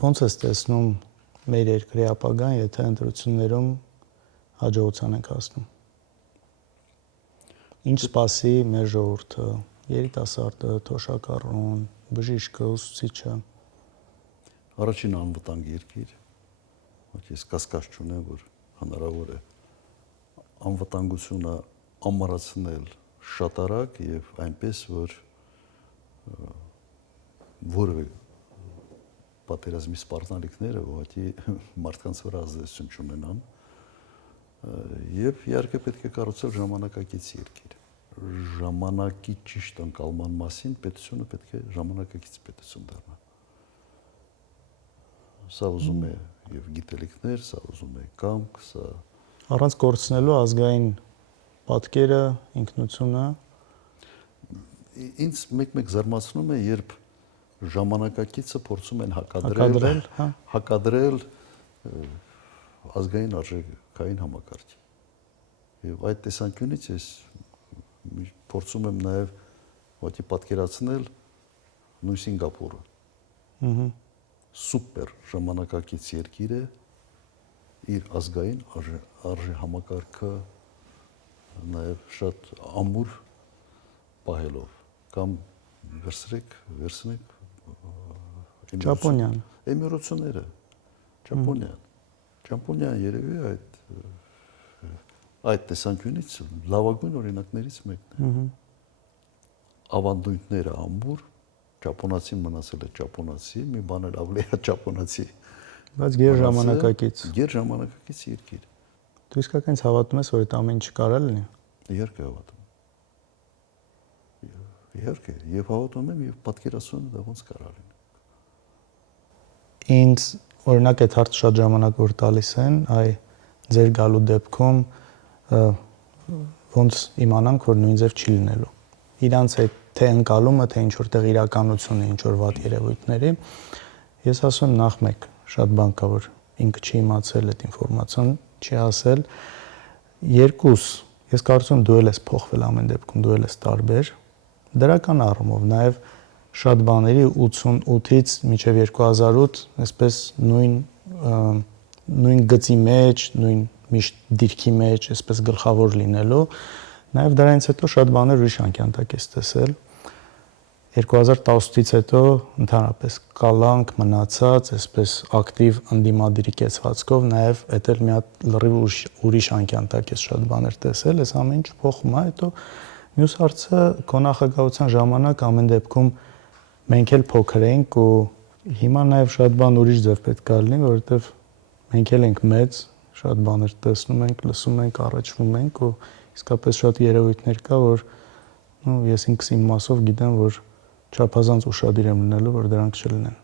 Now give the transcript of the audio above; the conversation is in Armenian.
Ոնց ես տեսնում մեր երկրի ապագան, եթե ընտրություններում հաջողության ենք հասնում։ Ինչ սպասի մեր ժողովուրդը, երիտասարդը, թոշակառուն, բժիշկը, ուսուցիչը։ Առաջին անվտանգ երկիր, ես կասկած չունեմ, որ հնարավոր է անվտանգությունը ամառացնել շատ արագ եւ այնպես, որ որևէ պատերազմի սպառնալիքները ուղղակի մարդկանց վրա ազդեցություն չունենան եւ իհարկե պետք է կառուցել ժամանակակից երկիր։ Ժամանակի ճիշտ ընկալման մասին պետությունը պետք է ժամանակակից պետություն դառնա։ Սա ուզում է եւ գիտելիքներ, սա ուզում է կամք, սա առանց կորցնելու ազգային պատկերը, ինքնությունը։ Ինձ մեկ-մեկ զարմացնում է, երբ ժամանակակիցը փորձում են հակադրել ազգային արժեքային համակարգի։ Եվ այդ տեսանկյունից ես փորձում եմ նաև ուղղակի պատկերացնել նույն Սինգապուրը։ Սուպեր ժամանակակից երկիր է իր ազգային արժեհամակարգը նաև շատ ամուր պահելով կամ վերցրեք Ճապոնիան, Էմիրությունները, Ճապոնիան երևի այդ տեսանկյունից լավագույն օրինակներից մեկն է։ Ավանդույթները ամուր, ճապոնացին մնացել է ճապոնացի, մի բան էլ ավելի է ճապոնացի։ Բայց գերժամանակակից։ Գերժամանակակից երկիր։ Դու իսկականից հավատում ես, որ այդ ամեն ինչ կարա լինի։ Իհարկե հավատում եմ։ Իհարկե, եւ հավատում եմ եւ պատկերացնում եմ դա ոնց կարա լինի։ Ինձ օրինակ այդ հարցը շատ ժամանակ որ տալիս են, այ ձեր գալու դեպքում ոնց իմանանք, որ նույն ձև չի լինելու։ Իրանց այդ թե ընկալումը, թե ինչ որտեղ իրականություն է, ինչ որ վատ երևույթների, ես ասում եմ նախ մեկ, շատ բան կա, որ ինքը չի իմացել այդ ինֆորմացիան, չի ասել։ Երկուս, ես կարծում եմ դու էլ ես փոխվել ամեն դեպքում, դու էլ ես տարբեր, դրական առումով, նաև շատ բաների 88-ից մինչև 2008, այսպես նույն գծի մեջ, նույն միշտ դիրքի մեջ, այսպես գլխավոր լինելու, նաև դրանից հետո շատ բաներ ուրիշ անկյանտակ ես տեսել։ 2018-ից հետո ընդհանրապես կալանք մնացած, այսպես ակտիվ ընդդիմադիրի կեցվածքով, նաև էդ էլ մի հատ լրիվ ուրիշ անկյանտակ ես շատ բաներ տեսել, այս ամեն ինչ փոխում է, հետո մյուս հարցը քո նախագահության ժամանակ ամեն դեպքում մենք էլ փոքր էինք ու հիմա նաև շատ բան ուրիշ ձև պետք է լինի, որովհետև մենք էլ ենք մեծ, շատ բաներ տեսնում ենք, լսում ենք, առաջվում ենք ու իսկապես շատ երևույթներ կա, որ ես ինքս իմ մասով գիտեմ, որ չափազանց ուշադիր եմ լինելու, որ դրանք չլինեն։